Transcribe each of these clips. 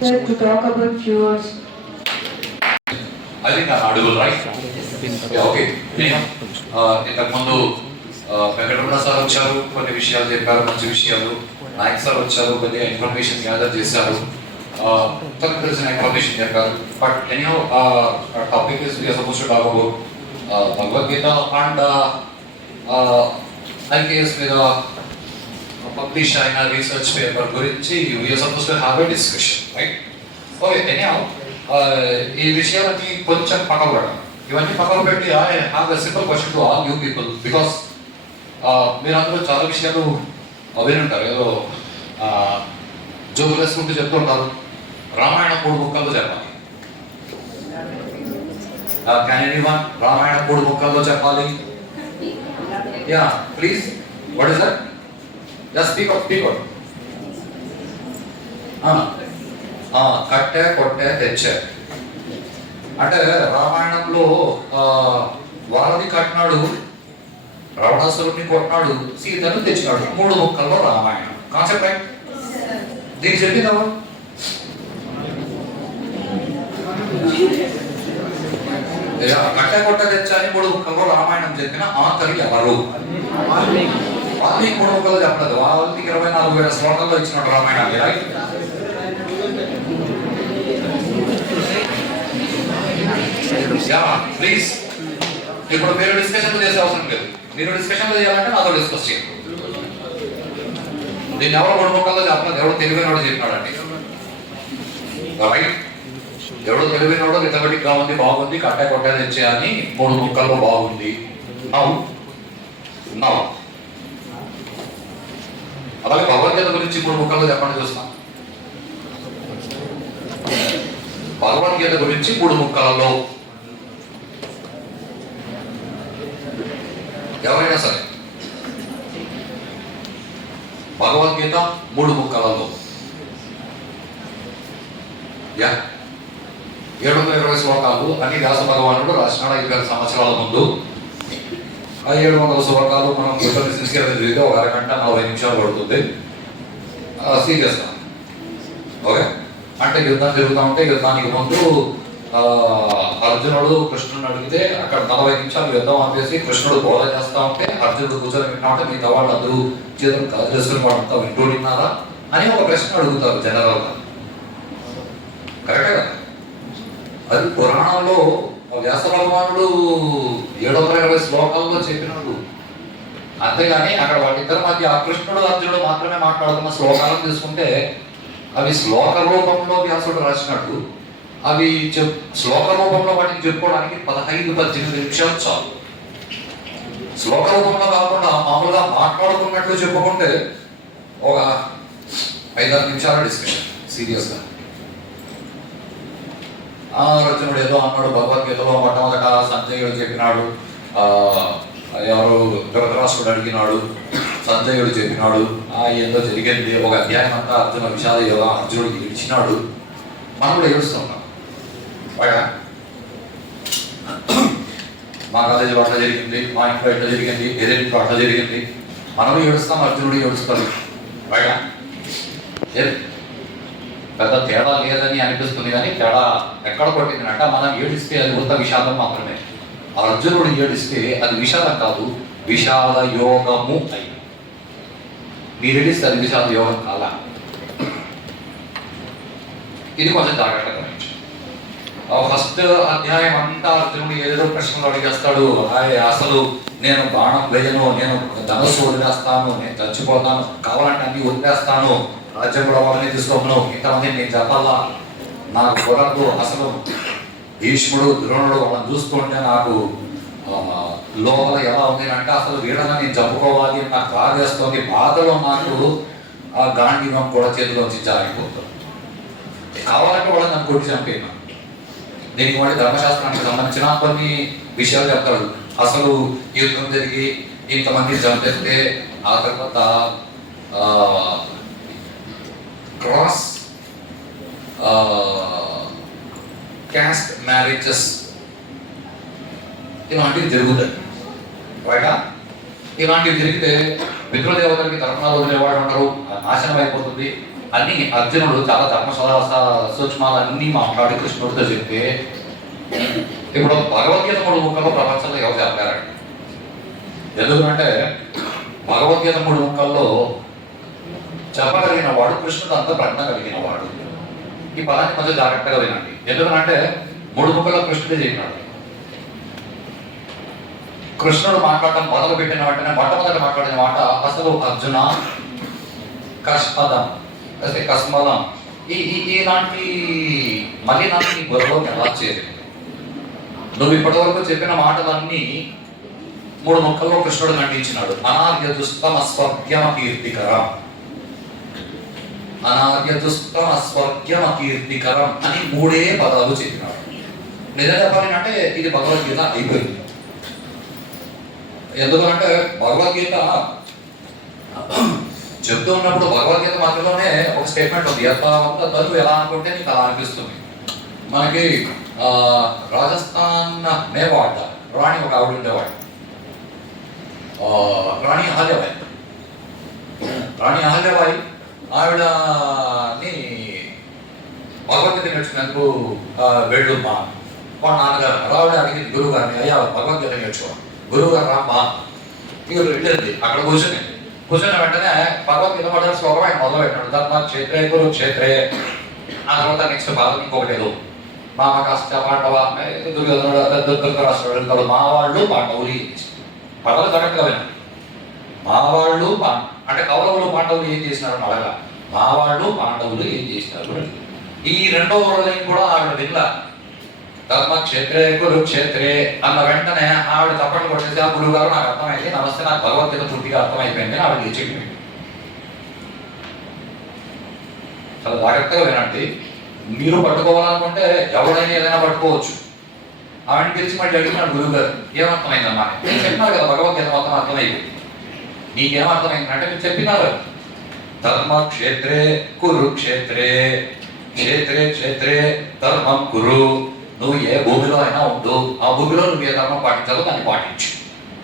to talk about few words. I think I'm audible, right? Yeah, okay. ఇంతకుముందు Venkataramana sir వచ్చారు, కొన్ని విషయాలు చెప్పారు, మంచి విషయాలు. నాయక్ సార్ వచ్చారు, కొద్దిగా ఇన్ఫర్మేషన్ గ్యాదర్ చేశారు, తనకు తెలిసిన ఇన్ఫర్మేషన్ చెప్పారు. But anyhow topic is we are suppose to talk about Bhagavad Gita and IKS మీద పబ్లిష్ అయిన రీసెర్చ్ పేపర్ గురించి we are suppose to have a discussion, right? Okay, anyhow ఈ విషయాలన్నీ కొంచెం పక్కన పెట్టాలి. ఇవన్నీ పక్కన పెట్టి I have a simple question to all you people, because మీరు అందరూ చాలా విషయాలు వినుంటారు. ఏదో జోకులు వేసుకుంటూ చెప్తుంటారు, రామాయణ 3 ముక్కల్లో చెప్పాలి. Can anyone రామాయణ 3 ముక్కల్లో చెప్పాలి? Yeah please, what is that? Just speak out. కట్టె కొట్టె తెచ్చే అంటే రామాయణంలో వారధి కట్టినాడు, రావణాసురుడిని కొట్టినాడు, సీతను తెచ్చినాడు. 3 ముక్కల్లో రామాయణం కాన్సెప్ట్, రైట్? దీనికి చెప్పిందా? కట్టె కొట్ట తెచ్చని 3 ముక్కల్లో రామాయణం చెప్పిన ఆఖరి ఎవరు? వాల్మీకి 3 ముక్కల్లో చెప్పలేదు. వాల్మీకి 24,000 శ్లోకాల్లో ఇచ్చినాడు రామాయణాన్ని, రైట్? ప్లీజ్, ఇప్పుడు మీరు డిస్కషన్ చేసే అవసరం లేదు. మీరు డిస్కషన్ చేయాలంటే నాతో డిస్కస్ చేయండి. దీన్ని ఎవరో 3 ముక్కల్లో చెప్పలేదు, ఎవడో తెలివైనవాడు చెప్పినాడండి, రైట్? ఎవడో తెలివైనవాడు రిథమెటిక్గా ఉంది, బాగుంది, కట్టే కొట్టే తెచ్చే అని 3 ముక్కల్లో బాగుంది. అలాగే భగవద్గీత గురించి 3 ముక్కల్లో చెప్పండి చూస్తాం. భగవద్గీత గురించి 3 ముక్కలలో ఎవరైనా సరే, భగవద్గీత 3 ముక్కలలో 720 శ్లోకాలు అని వ్యాస భగవానుడు రాసినాడు 5,000 సంవత్సరాల ముందు. ఆ 700 శ్లోకాలు మనం యుద్ధాన్ని తీసుకెళ్ళి ఒక అరగంట 40 నిమిషాలు పడుతుంది. సీరియస్గా ఓకే, అంటే యుద్ధం జరుగుతూ ఉంటే యుద్ధానికి ముందు అర్జునుడు కృష్ణుని అడిగితే అక్కడ 40 నిమిషాలు యుద్ధం ఆపేసి కృష్ణుడు బోధ చేస్తా ఉంటే అర్జునుడు కూర్చొని వింటా ఉంటే మిగతా వాళ్ళు అందరూ చేతులు కాదు చేసుకుని వాళ్ళంతా వింటూ విన్నారా అని ఒక ప్రశ్న అడుగుతారు జనరల్గా. కరెక్టే కదా? అది పురాణంలో వ్యాస భగవానుడు 720 శ్లోకాల్లో చెప్పినాడు. అంతేగాని అక్కడ వాళ్ళిద్దరి మధ్య కృష్ణుడు అర్జునుడు మాత్రమే మాట్లాడుతున్న శ్లోకాలను తీసుకుంటే అవి శ్లోక రూపంలో వ్యాసుడు రాసినట్టు, అవి శ్లోక రూపంలో వాటిని చెప్పుకోవడానికి 15-18 నిమిషాలు చాలు. శ్లోక రూపంలో కాకుండా మామూలుగా మాట్లాడుతున్నట్లు చెప్పుకుంటే ఒక 5-6 నిమిషాల డిస్కషన్ సీరియస్గా. అర్జునుడు ఏదో అన్నాడు భగవద్గీతలో, మొట్టమొదట సంజయుడు చెప్పినాడు, ఎవరు ధృతరాష్ట్రుడు అడిగినాడు, సంజయుడు చెప్పినాడు, ఏదో జరిగింది. ఒక అధ్యాయం అంతా అర్జున విషాద యోగా అర్జునుడికి ఇచ్చినాడు. మనం కూడా ఏడుస్తున్నాం, మా కాలేజీలో అట్లా జరిగింది, మా ఇంట్లో ఎట్లా జరిగింది, ఏదైనా అట్లా జరిగింది, మనం ఏడుస్తాం, అర్జునుడు ఏడుస్తాడు. బయట పెద్ద తేడా లేదని అనిపిస్తుంది, కానీ తేడా ఎక్కడ పట్టింది అంటే మనం ఏడిస్తే అది ఉత్త విషాదం మాత్రమే. అర్జునుడు ఏడిస్తే అది విషాదం కాదు, విషాద యోగము అయి. మీరు ఏడిస్తే అది విషాద యోగం కాదా? ఇది కొంచెం జాగ్రత్తగా గమనించండి. ఫస్ట్ అధ్యాయం అంతా అర్జునుడు ఏదో ప్రశ్నలు అడిగేస్తాడు. అసలు నేను బాణం వేయను, నేను ధనస్సు వదిలేస్తాను, నేను చచ్చిపోతాను, కావాలంటే అన్ని వదిలేస్తాను, రాజ్యం కూడా వాళ్ళని తీసుకోను, ఇంతమంది నేను చెప్పాలా, నాకు కుదరదు. అసలు భీష్ముడు ద్రోణుడు వాళ్ళని చూస్తుంటే నాకు లోపల ఎలా ఉంది అంటే అసలు వీడన నేను చంపుకోవాలి, నాకు కాదేస్తుంది, బాధలో నాకు ఆ గాంధీవం కూడా చేతిలోంచి జారిపోతుంది. కావాలంటే వాళ్ళని నన్ను కొట్టి చంపేనా. దీనికి వాడి ధర్మశాస్త్రానికి సంబంధించిన కొన్ని విషయాలు చెప్తాడు. అసలు యుద్ధం జరిగి ఇంతమంది చంపేస్తే ఆ తర్వాత క్రాస్ క్యాస్ట్ మ్యారేజెస్ ఇలాంటివి జరుగుతాయి బయట. ఇలాంటివి జరిగితే పితృదేవతలకి తర్పణాలు వదిలేవాడు ఉంటారు, నాశనం అయిపోతుంది అన్ని అర్జునుడు చాలా సూక్ష్మాలన్నీ మాట్లాడి కృష్ణుడితో చెప్తే, ఇప్పుడు భగవద్గీత 3 ముక్కల్లో ప్రపంచంలో ఎవరు చెప్పారండి? ఎందుకంటే భగవద్గీత 3 ముక్కల్లో చెప్పగలిగిన వాడు కృష్ణుడు అంతా ప్రజ్ఞ కలిగిన వాడు. ఈ పదాన్ని కొంచెం జాగ్రత్తగా వినండి. ఎందుకంటే 3 ముక్కల్లో కృష్ణుడే చెప్పినాడు. కృష్ణుడు మాట్లాడటం మొదలు పెట్టిన వెంటనే మొట్టమొదటి మాట్లాడిన మాట అసలు అర్జున కస్మలం ఇలాంటి మళ్ళీ నాకు నీ బుర్రలోకి ఎలా చేరి నువ్వు ఇప్పటి వరకు చెప్పిన మాటలన్నీ 3 ముక్కల్లో కృష్ణుడు ఖండించినాడు. అనార్య దుస్తమ స్వర్గ్యమ కీర్తికరం, అనార్య దుస్తమ స్వర్గ్యమ కీర్తికరం అని 3 పదాలు చెప్పినాడు. నిజం చెప్పాలంటే ఇది భగవద్గీత అయిపోయింది. ఎందుకంటే భగవద్గీత చెప్తూ ఉన్నప్పుడు భగవద్గీత మధ్యలోనే ఒక స్టేట్మెంట్ ఉంది, తను ఎలా అనుకుంటే నీకు అలా అనిపిస్తుంది. మనకి రాజస్థాన్ మేవాడ్ రాణి ఒక ఆవిడ ఉండేవాడు, రాణి అహల్యబాయి. ఆవిడని భగవద్గీత నేర్చుకునేందుకు వెళ్ళు మా వాడు నాన్నగారు ఆవిడ అడిగింది గురువు గారిని, అయ్యా భగవద్గీత నేర్చుకోవాలి. గురువు గారు రామ్మా ఇక వెళ్ళింది. అక్కడ కూర్చున్న వెంటనే భగవద్గీత పడిన శ్లోకం ఆయన మొదలు పెట్టాడు. ధర్మ క్షేత్రే కురుక్షేత్రే. ఆ తర్వాత నెక్స్ట్ భాగం ఇంకొకటి మామ కాస్త పాండవ ధృతరాష్ట్రుడు మా వాళ్ళు పాండవులు పడవలు కరెక్ట్గా వినండి. మా వాళ్ళు అంటే కౌరవులు పాండవులు ఏం చేసినారు అడగ, మా వాళ్ళు పాండవులు ఏం చేసినారు. ఈ 2వ లైన్ కూడా ఆవిడ వినలా. ధర్మ క్షేత్రే కురుక్షేత్రే అన్న వెంటనే ఆవిడ తప్పని కొట్టేసి, ఆ గురువు గారు నాకు అర్థమైంది, నమస్తే నాకు భగవద్గీత పూర్తిగా అర్థమైపోయింది ఆవిడ చెప్పింది. చాలా జాగ్రత్తగా వినండి. మీరు పట్టుకోవాలనుకుంటే ఎవరైనా ఏదైనా పట్టుకోవచ్చు. ఆవిడని పిలిచి మళ్ళీ అడిగినాడు గురువు గారు, ఏమర్థమైందమ్మా? నేను చెప్పినారు కదా భగవద్గీత మొత్తం అర్థమైంది, నీకేమర్థమైందంటే మీరు చెప్పినారు ధర్మ క్షేత్రే కురుక్షేత్రే క్షేత్రే క్షేత్రే ధర్మం కురు. నువ్వు ఏ భూమిలో అయినా ఉండు, ఆ భూమిలో నువ్వు ఏ ధర్మం పాటించాలో దాన్ని పాటించు.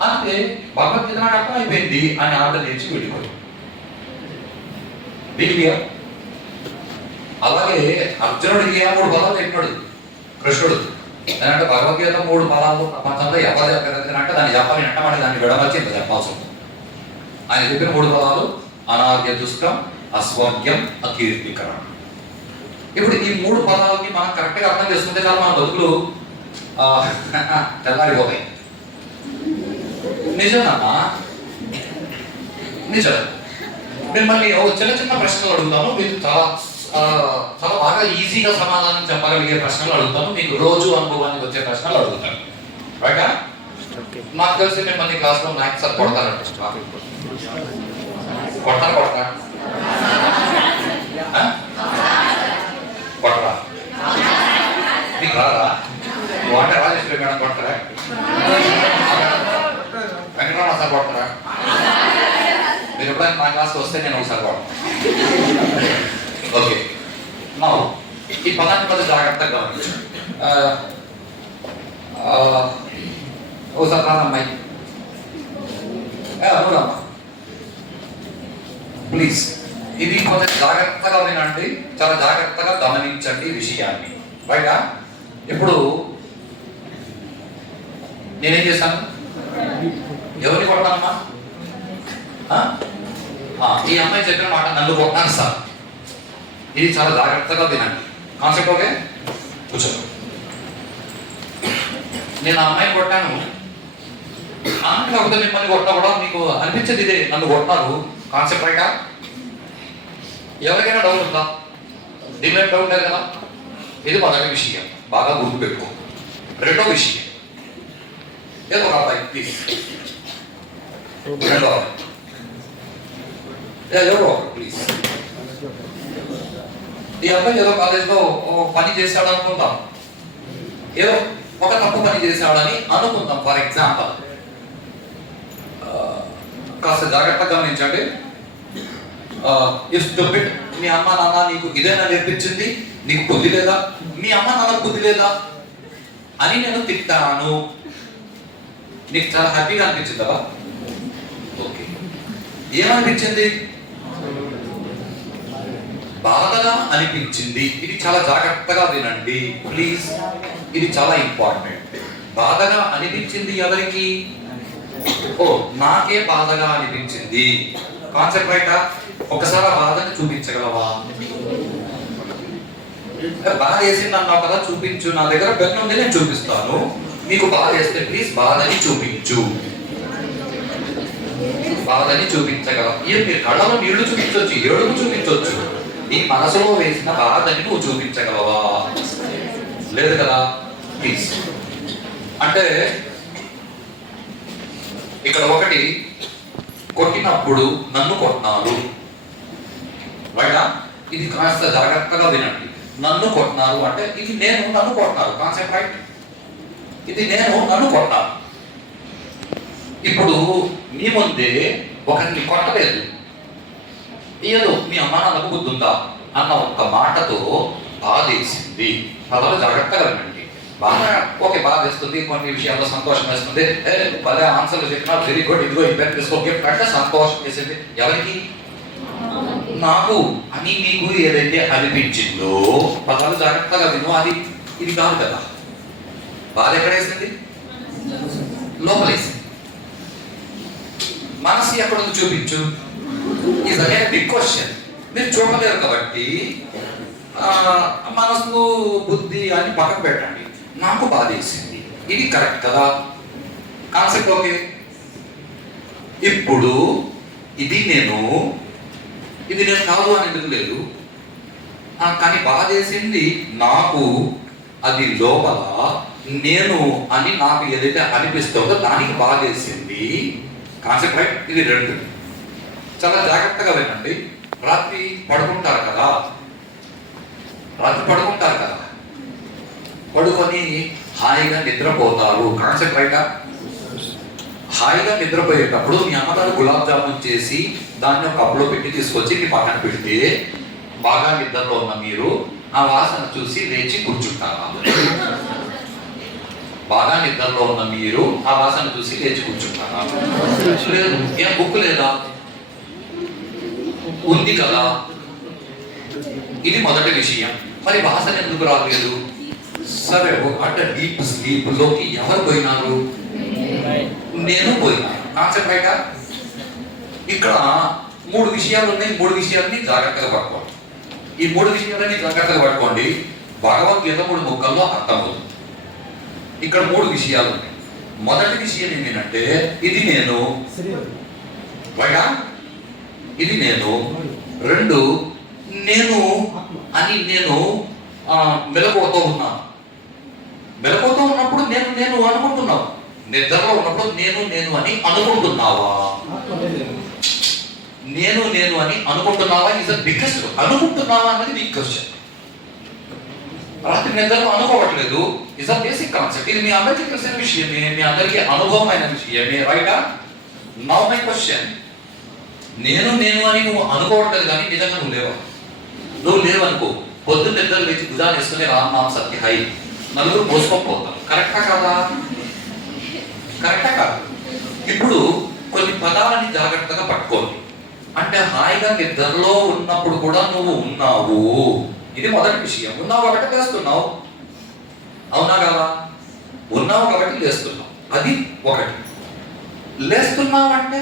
అంతే, భగవద్గీత నాకు అర్థమైపోయింది అని ఆవిడ లేచి వెళ్ళిపోయి. అలాగే అర్జునుడికి 3 పదాలు చెప్పాడు కృష్ణుడు. ఎందుకంటే భగవద్గీత 3 పదాలు ప్రపంచంలో ఎవరు చెప్పారంటే దాన్ని చెప్పాలి అంటే మళ్ళీ దాన్ని విడమర్చి ఇంత చెప్పాల్సి ఉంటుంది. ఆయన చెప్పిన 3 పదాలు అనార్య దుష్టం, అస్వర్గ్యం, అకీర్తికరం. ఇప్పుడు ఈ 3 పదాలకి మనం కరెక్ట్గా అర్థం చేసుకుంటే చాలా మన బతుకులు తెల్లారిపోతాయి. నిజమమ్మా, నిజం. మిమ్మల్ని చిన్న ప్రశ్నలు అడుగుతాను, మీరు చాలా బాగా ఈజీగా సమాధానం చెప్పగలిగే ప్రశ్నలు అడుగుతాను, మీకు రోజు అనుభవానికి వచ్చే ప్రశ్నలు అడుగుతాను. రైటా? నాకు తెలిసి మిమ్మల్ని క్లాస్లో మ్యాథ్స్ సార్ కొడతారంట. కొడతారా కొడతారా కొట్టరా? మీకు రారా? అంటే రాజేశ్వరి మేడం కొడతారా? వెంకటరమణ సార్ కొడతారా? మీరు ఎప్పుడైనా మా క్లాస్కి వస్తే నేను ఒకసారి కొడతాను. ఓకే, నా ఈ పదాన్ని కొంచెం జాగ్రత్తగా గమనించండి. ఒకసారి రానమ్మాయి అవునమ్మా ప్లీజ్. ఇది కొంచెం జాగ్రత్తగా వినండి, చాలా జాగ్రత్తగా గమనించండి ఈ విషయాన్ని. బయట ఇప్పుడు నేనేం చేశాను? ఎవరిని కొట్టానమ్మా? ఈ అమ్మాయి చెప్పిన మాట నన్ను కొట్టాను సార్. ఇది చాలా జాగ్రత్తగా వినండి. Concept okay? కూర్చోండి. నేను ఆ అమ్మాయిని కొట్టాను కాకపోతే మిమ్మల్ని కొట్టా కూడా మీకు అనిపించేది ఇదే, నన్ను కొట్టారు. కాన్సెప్ట్ రైటా? ఎవరికైనా డౌట్ ఉందా? దీనిలో డౌట్ లేదు కదా? ఇది మొదటి విషయం, బాగా గుర్తుపెట్టుకో. 2వ విషయం, ఏదో ఒక అబ్బాయి ప్లీజ్, 2వ ఎవరో ప్లీజ్. ఈ అబ్బాయి ఏదో కాలేజ్లో పని చేశాడు అనుకుందాం, ఏదో ఒక తప్పు పని చేశాడని అనుకుందాం ఫర్ ఎగ్జాంపుల్. కాస్త జాగ్రత్తగా గమనించండి. మీ అమ్మ నాన్న నీకు ఇదేనా నేర్పించింది, నీకు బుద్ధి లేదా, మీ అమ్మ నాన్న బుద్ధి లేదా అని నేను తిట్టాను. నీకు చాలా హ్యాపీగా అనిపించిందా? ఓకే, ఏమనిపించింది? బాధగా అనిపించింది. ఇది చాలా జాగ్రత్తగా వినండి ప్లీజ్, ఇది చాలా ఇంపార్టెంట్. బాధగా అనిపించింది ఎవరికి? ఓ, నాకే బాధగా అనిపించింది. కాన్సెప్ట్ రైటా? ఒకసారి ఆ బాధని చూపించగలవా? బాధ వేసింది అన్నావు కదా, చూపించు. నా దగ్గర పెన్ ఉంది, నేను చూపిస్తాను. మీకు బాధ వేస్తే ప్లీజ్ బాధని చూపించు. బాధని చూపించగలవు. మీరు కళ్ళలో నీళ్లు చూపించవచ్చు, ఏడుపు చూపించవచ్చు. నీ మనసులో వేసిన బాధని నువ్వు చూపించగలవా? లేదు కదా. ప్లీజ్. అంటే ఇక్కడ ఒకటి, కొట్టినప్పుడు నన్ను కొట్టినారు. రైటా? ఇది కాస్త జాగ్రత్తగా వినండి. నన్ను కొట్టినారు అంటే ఇది నేను నన్ను కొట్టినారు. Concept right? ఇది నేను నన్ను కొట్టినారు. ఇప్పుడు మీ ముందే ఒకరిని కొట్టలేదు, ఏదో మీ అమ్మ నాన్నకు బుద్ధుందా అన్న ఒక్క మాటతో బాధేసింది. పదాలు జాగ్రత్తగా వినండి. బాగా ఓకే, బాధ వేస్తుంది, కొన్ని విషయాల్లో సంతోషం వేస్తుంది. భలే ఆన్సర్లు చెప్పినా, వెరీ గుడ్, ఇదిగో ఈ పెన్ తీసుకో గిఫ్ట్ అంటే సంతోషం వేసింది. ఎవరికి? నాకు అని మీకు ఏదైతే అనిపించిందో పదాలు జాగ్రత్తగా విను. అది ఇది కాదు కదా. బాధ ఎక్కడేసింది? లోపలేసింది. మనసు ఎక్కడ ఉంది చూపించు. ఇది అగైన్ బిగ్ క్వశ్చన్. మీరు చూడలేరు కాబట్టి మనసు బుద్ధి అని పక్కన పెట్టండి. నాకు బాధ వేసింది, ఇది కరెక్ట్ కదా. Concept okay. ఇప్పుడు ఇది నేను కాదు అని ఎందుకు లేదు, కానీ బాధ వేసింది నాకు. అది లోపల నేను అని నాకు ఏదైతే అనిపిస్తుందో దానికి బాధ వేసింది. Concept right? ఇది రెండు. చాలా జాగ్రత్తగా వినండి. రాత్రి పడుకుంటారు కదా, పడుకొని హాయిగా నిద్రపోతారు. కాన్సెప్ట్ రైటా? హాయిగా నిద్రపోయేటప్పుడు మీ అమ్మగారు గులాబ్ జామున్ చేసి దాన్ని ఒక కప్పులో పెట్టి తీసుకొచ్చి మీ పక్కన పెడితే బాగా నిద్రలో ఉన్న మీరు ఆ వాసన చూసి లేచి కూర్చుంటారా? బాగా నిద్రలో ఉన్న మీరు ఆ వాసన చూసి లేచి కూర్చుంటారా? లేదు. ఏం బుక్ లేదా? ఉంది కదా. ఇది మొదటి విషయం. మరి వాసన ఎందుకు రాలేదు? సరే, అంటే డీప్ స్లీప్ లోకి ఎవరు పోయినారు? నేను పోయినా. కాన్సెప్ట్ రైటా? ఇక్కడ మూడు విషయాలు ఉన్నాయి. మూడు విషయాలని జాగ్రత్తగా పట్టుకోండి. ఈ మూడు విషయాలని జాగ్రత్తగా పట్టుకోండి. భగవద్గీత 3 ముక్కల్లో అర్థమవుతుంది. ఇక్కడ మూడు విషయాలు ఉన్నాయి. మొదటి విషయం ఏమిటంటే ఇది నేను. రైటా? ఇది నేను. రెండు, నేను అని నేను మెలకువతో ఉన్నాను. మెలకువతో ఉన్నప్పుడు నేను అనుకుంటున్నావు. నిద్రలో ఉన్నప్పుడు నేను అని అనుకుంటున్నావా? నేను అని అనుకుంటున్నావా? Is the biggest. అనుకుంటున్నావా అన్నది బిగ్ క్వశ్చన్. రాత్రి నిద్రలో అనుకోవట్లేదు. Is the basic concept. ఇది మీ అందరికీ తెలిసిన విషయమే, మీ అందరికీ అనుభవమైన విషయమే. రైటా? నౌ మై క్వశ్చన్, నేను అని నువ్వు అనుకోవట్లేదు కానీ నిజంగా నువ్వు లేవనుకో. పొద్దున్న నిద్రలు లేచి భుజాన్ని వేసుకుని రామ్ సత్య హై నలుగురు మోసుకోకపోతాం. కరెక్టా కాదా? కరెక్టా కాదు? ఇప్పుడు కొన్ని పదాలని జాగ్రత్తగా పట్టుకోండి. అంటే హాయిగా నిద్రలో ఉన్నప్పుడు కూడా నువ్వు ఉన్నావు. ఇది మొదటి విషయం. ఉన్నావు కాబట్టి లేస్తున్నావు. అవునా కాదా? ఉన్నావు కాబట్టి లేస్తున్నావు. అది ఒకటి. లేస్తున్నావు అంటే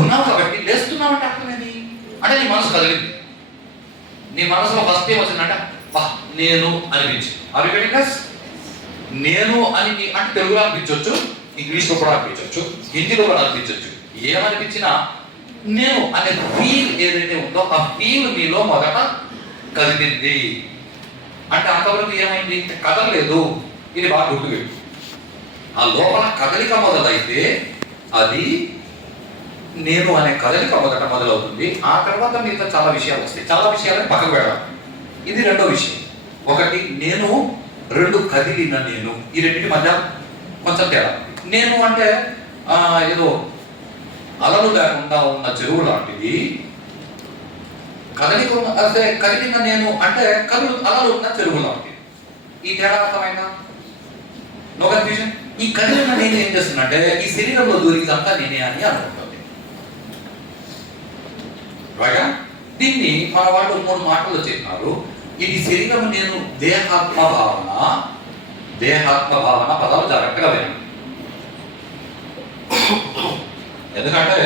ఉన్నావు కాబట్టి లేస్తున్నావు అంటే అర్థమేది? అంటే నీ మనసు కదిలింది. నీ మనసులో ఫస్ట్ ఏం వచ్చిందంటే నేను అనిపించింది. అవిగడినెస్ నేను అని అంటే తెలుగులో అనిపించవచ్చు, ఇంగ్లీష్లో కూడా అనిపించవచ్చు, హిందీలో కూడా అనిపించవచ్చు. ఏమనిపించినా నేను అనే ఫీల్ ఏదైతే ఉందో ఆ ఫీల్ మీలో మొదట కదిలింది. అంటే అంతవరకు ఏమైంది? కదలలేదు. ఇది బాగా గుర్తుపెట్టు. ఆ లోపల కదలిక మొదలైతే అది నేను అనే కదలిక మొదట మొదలవుతుంది. ఆ తర్వాత మిగతా చాలా విషయాలు వస్తాయి. చాలా విషయాలను పక్కకు పెడదాం. ఇది రెండో విషయం. ఒకటి నేను, రెండు కదిలిన నేను. ఈ రెండింటి మధ్య కొంచెం తేడా. నేను అంటే ఏదో అలలు లేకుండా ఉన్న చెరువు లాంటిది. కదలిక అదే కదిలిన నేను అంటే అలలు ఉన్న చెరువు లాంటిది. ఈ తేడా అర్థమైనా? No confusion. ఈ కదిలిన నేను ఏం చేస్తున్నా అంటే ఈ శరీరంలో దూరిదంతా నేనే అని అనుకుంటుంది. రైట్. దీన్ని మన వాళ్ళు 3 మాటలు చెప్పినారు. ఇది శరీరం నేను దేహాత్మ భావన పదాలు జాగ్రత్తగా వినండి. ఎందుకంటే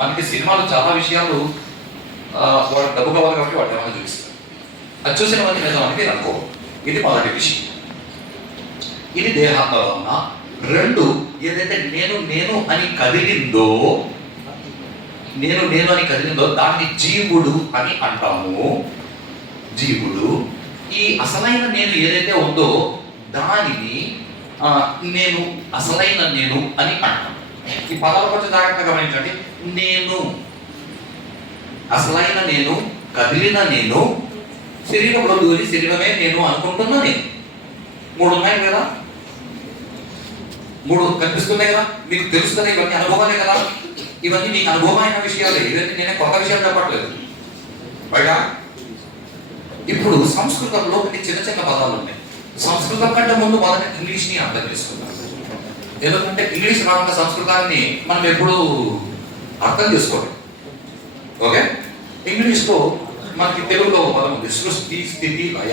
మనకి సినిమాలు చాలా విషయాలు వాడు డబ్బు కావాలి కాబట్టి వాడు ఏమైనా చూపిస్తారు. అది చూసిన మంది నిజమని మీరు అనుకో. ఇది మొదటి విషయం. ఇది దేహాత్మ భావన. 2, ఏదైతే నేను అని కదిలిందో దాన్ని జీవుడు అని అంటాము. జీవుడు. ఈ అసలైన నేను ఏదైతే ఉందో దానిని నేను అసలైన నేను అని అంటాను. ఈ పదాలు కొంచెం జాగ్రత్తగా గమనించండి. నేను, అసలైన నేను, కదిలిన నేను, శరీరంలో దూరి శరీరమే నేను అనుకుంటున్నా నేను. 3 ఉన్నాయి కదా, 3 కనిపిస్తున్నాయి కదా, మీకు తెలుస్తున్నాయి. ఇవన్నీ అనుభవాలే కదా, ఇవన్నీ మీకు అనుభవమైన విషయాలే. ఇవన్నీ నేనే కొత్త విషయాలు చెప్పట్లేదు. బయట ఇప్పుడు సంస్కృతంలో కొన్ని చిన్న చిన్న పదాలు ఉన్నాయి. సంస్కృతం కంటే ముందు మొదట ఇంగ్లీష్ని అర్థం చేసుకుంటాం. ఎందుకంటే ఇంగ్లీష్ రాకుండా సంస్కృతాన్ని మనం ఎప్పుడు అర్థం చేసుకోవాలి. ఓకే, ఇంగ్లీష్లో మనకి తెలుగులో పదం ఉంది, సృష్టి, స్థితి, లయ.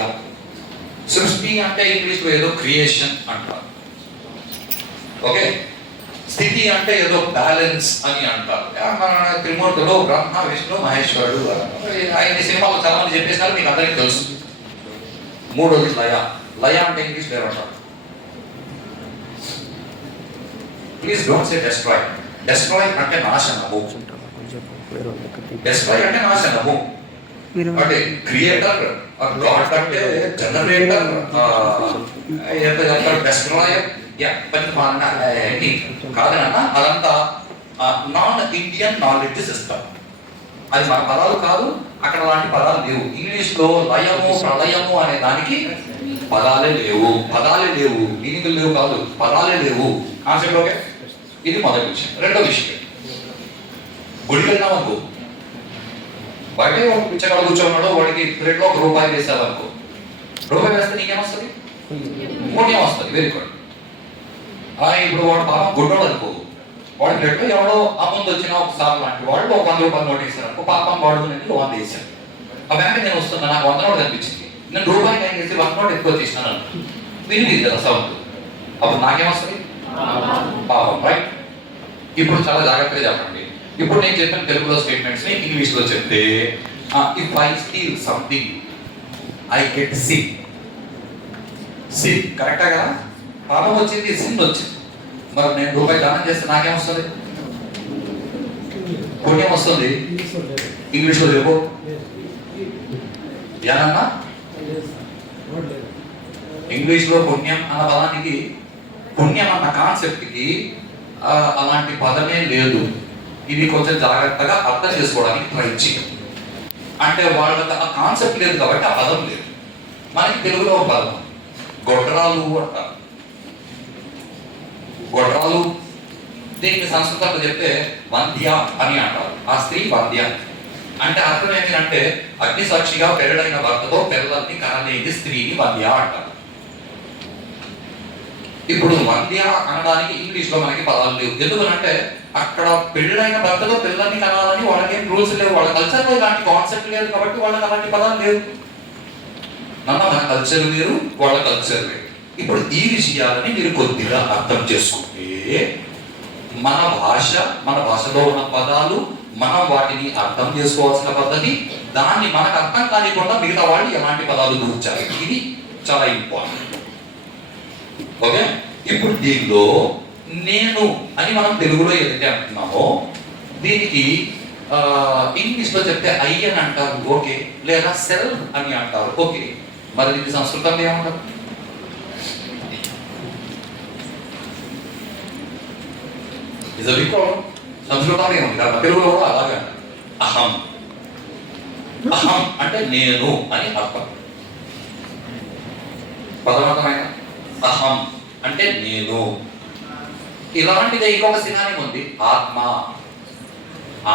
సృష్టి అంటే ఇంగ్లీష్లో ఏదో క్రియేషన్ అంటారు. ఓకే, స్థితి అంటే ఏదో బ్యాలెన్స్ అని అంటారు. మన త్రిమూర్తులు బ్రహ్మ, విష్ణు, మహేశ్వరుడు. ఆయన సినిమాలో చాలా మంది చెప్పేసారు, మీకు అందరికీ తెలుసు. 3వది లయ. లయ అంటే ఇంగ్లీష్ పేరు అంటారు. Please don't say destroy. Destroy అంటే నాశనము. డెస్ట్రాయ్ అంటే నాశనము. అంటే క్రియేటర్, గాడ్ అంటే జనరేటర్, డెస్ట్రాయర్ కాదనన్నా. అదంతా నాన్ ఇండియన్ నాలెడ్జ్ సిస్టమ్. అది మన పదాలు కాదు, అక్కడ అలాంటి పదాలు లేవు. ఇంగ్లీష్లో లయము, ప్రళయము అనే దానికి పదాలే లేవు. మీనింగ్లు లేవు కాదు, పదాలే లేవు. కాన్సెప్ట్. ఓకే, ఇది మొదటి విషయం. 2వ విషయం, గుడికి వెళ్ళినాం అనుకో, బయట ఒక పిచ్చగా కూర్చోన్నాడు, వాడికి ప్లేట్లో ₹1 వేసావనుకో, ₹1 వేస్తే నీకేమొస్తుంది? పుణ్యం వస్తుంది. Very good. ఇప్పుడు వాడు పాపం గుడ్డోడు అనుకో, వాడి ప్లేట్లో ఎవడో ఆ ముందు వచ్చిన ఒకసారి లాంటి వాళ్ళు ఒక ₹100 నోట్ వేసారు అనుకో, పాపం వాడు ₹100 వేసాను. ఆ బ్యాంక్ నేను వస్తున్నా, నాకు 100 నోట్ కనిపించింది, నేను ₹1 టైం చేసి 100 నోట్ ఎక్కువ తీసినాను. వినిపింది కదా సౌండ్, అప్పుడు నాకేమొస్తుంది? పాపం. రైట్. ఇప్పుడు చాలా జాగ్రత్తగా చెప్పండి. ఇప్పుడు నేను చెప్పిన తెలుగులో స్టేట్మెంట్స్ ని ఇంగ్లీష్ లో చెప్తే, if I steal something I get sick. కరెక్టా కదా? పాపం వచ్చింది, సిన్ వచ్చింది. మరి నేను ₹1 దానం చేస్తే నాకేమొస్తుంది? పుణ్యం వస్తుంది. ఇంగ్లీష్ లో చెప్పు. ఏనన్నా? ఇంగ్లీష్ లో పుణ్యం అన్న పదానికి, పుణ్యం అన్న కాన్సెప్ట్ కి అలాంటి పదమే లేదు. ఇది కొంచెం జాగ్రత్తగా అర్థం చేసుకోవడానికి ట్రై చేయండి. అంటే వాళ్ళకి ఆ కాన్సెప్ట్ లేదు కాబట్టి ఆ పదం లేదు. మనకి తెలుగులో ఒక పదం గొడ్రాలు అంటారు. గొడ్రాలు, దీనికి సంస్కృతంలో చెప్తే వంద్య అని అంటారు. ఆ స్త్రీ వంద్య అంటే అర్థం ఏంటంటే అగ్ని సాక్షిగా పెరడైన భర్తతో పిల్లల్ని కనలేని స్త్రీని వంద్య అంటారు. ఇప్పుడు వంద్య అనడానికి ఇంగ్లీష్ లో మనకి పదాలు లేవు. ఎందుకంటే అక్కడ పెళ్ళైన భర్తతో పిల్లల్ని కనాలని వాళ్ళకేం రూల్స్ లేవు, వాళ్ళ కల్చర్ లో ఇలాంటి కాన్సెప్ట్ లేదు కాబట్టి వాళ్ళకి అలాంటి పదాలు లేవు. మన కల్చర్ వేరు, వాళ్ళ కల్చర్ వేరు. ఇప్పుడు ఈ విషయాలని మీరు కొద్దిగా అర్థం చేసుకుంటే మన భాషలో ఉన్న పదాలు మనం వాటిని అర్థం చేసుకోవాల్సిన పద్ధతి, దాన్ని మనకు అర్థం కానికుండా మిగతా వాళ్ళు ఎలాంటి పదాలు దూర్చాలి, ఇది చాలా ఇంపార్టెంట్. ఓకే, ఇప్పుడు దీనిలో నేను అని మనం తెలుగులో ఏదైతే అంటున్నామో దీనికి ఇంగ్లీష్ లో చెప్తే ఐ అని అంటారు. ఓకే, లేదా సెల్ఫ్ అని అంటారు. ఓకే, మరి దీనికి సంస్కృతంలో ఏమంటారు? సంస్కృతంలో ఏముంది కదా, తెలుగులో కూడా అలాగే అంటారు. అహం. అహం అంటే నేను అని అర్థం. పదమర్థమైన అహం అంటే నేను. ఇలాంటిదే ఇంకొక సినానిమ్ ఉంది, ఆత్మ.